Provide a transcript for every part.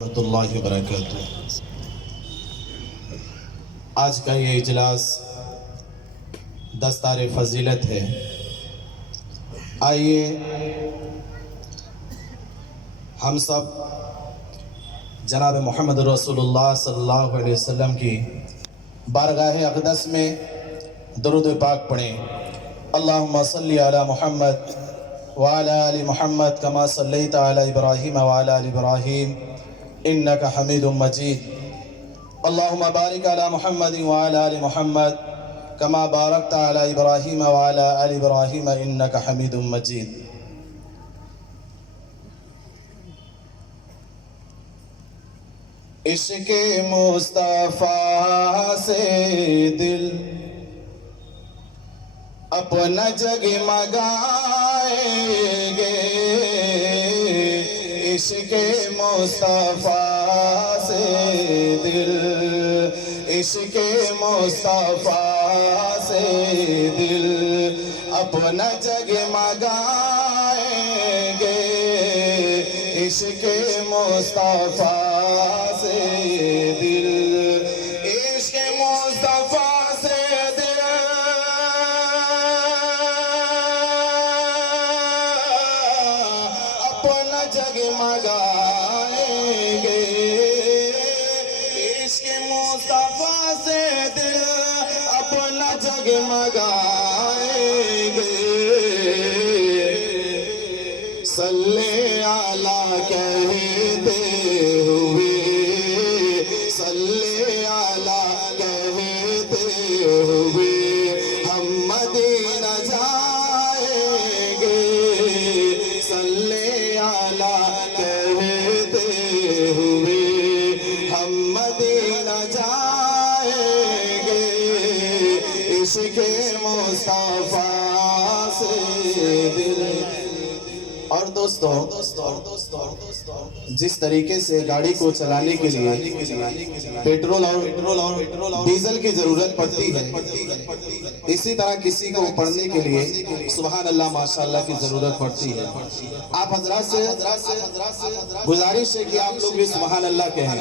ورحمۃ اللہ وبرکاتہ۔ آج کا یہ اجلاس دستار فضیلت ہے۔ آئیے ہم سب جناب محمد رسول اللہ صلی اللہ علیہ وسلم کی بارگاہ اقدس میں درود پاک پڑھیں۔ اللہم صلی علی محمد وعلی آل محمد کما صلیت علی ابراہیم وعلی آل ابراہیم انک حمید مجید۔ اللہم بارک علی محمد وعلی آل محمد کما بارکت علی ابراہیم وعلی آل ابراہیم انک حمید مجید۔ عشق مصطفیٰ سے دل اپنا جگمگائیں گے، عشق مصطفیٰ سے دل، عشق مصطفیٰ سے دل اپنا جگمگائیں گے، عشق مصطفیٰ سے دل، عشق مصطفیٰ سے دل اپنا جگمگائیں گے، عشق مصطفیٰ سے دل اپنا جگمگائیں گے۔ صلی علی کہتے ہوئے، صلی علی کہتے ہوئے ہم مدینہ جائیں گے، صلی علی کہتے ہوئے ہم مدینہ جائیں گے، عشق مصطفیٰ سے دل۔ اور دوستو، جس طریقے سے گاڑی کو چلانے کے لیے پیٹرول اور ڈیزل کی ضرورت پڑتی ہے، اسی طرح کسی کو پڑھنے کے لیے سبحان اللہ ماشاءاللہ کی ضرورت پڑتی ہے۔ آپ حضرات سے گزارش ہے کہ آپ لوگ بھی سبحان اللہ کہیں۔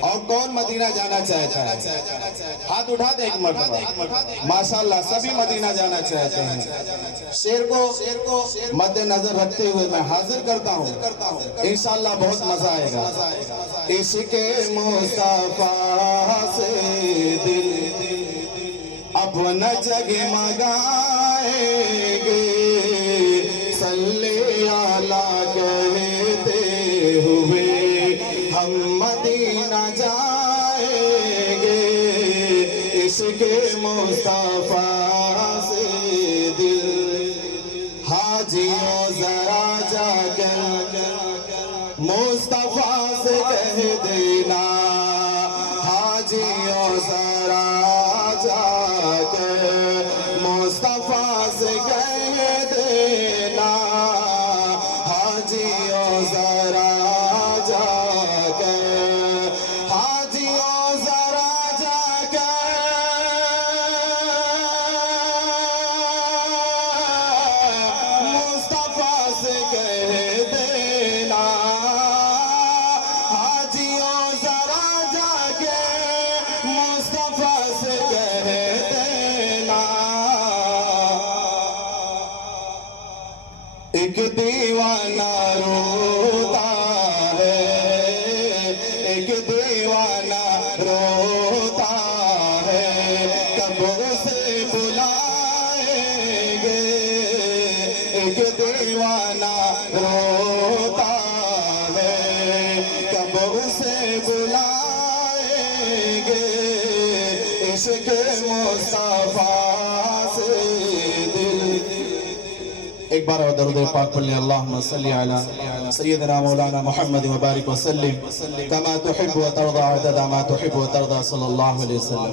اور کون مدینہ جانا چاہتا ہے؟ ہاتھ اٹھا دیں ایک مرتبہ۔ ماشاءاللہ سبھی مدینہ جانا چاہتے ہیں۔ شعر کو مد نظر رکھتے ہوئے میں حاضر کرتا ہوں، انشاءاللہ بہت مزہ آئے گا۔ عشق مصطفیٰ سے دل اپنا جگمگائیں گے، صلی علی کہتے ہوئے ہم مدینہ جائیں گے، عشق مصطفیٰ سے دل۔ حاجیوں ذرا جا کر مصطفیٰ سے کہہ دینا، حاجیوں ذرا جا کر مصطفیٰ سے کہہ دینا، حاجیوں ذرا جا کر، حاجیوں ذرا جا کر مصطفیٰ سے کہہ دینا، حاجیوں ذرا جا کے مصطفیٰ سے کہہ دینا۔ ایک دیوانہ روتا ہے، ایک دیوانہ روتا ہے، کب اسے بلائیں گے، ایک دیوانہ روتا ہے، کب اسے بلائیں گے، عشق مصطفیٰ سے دل۔ ایک بار اور درود پاک پڑھ لیں۔ اللہم صلی علی سیدنا مولانا محمد وبارک وسلم کما تحب و ترضى عدد ما تحب و ترضى صلی اللہ علیہ وسلم۔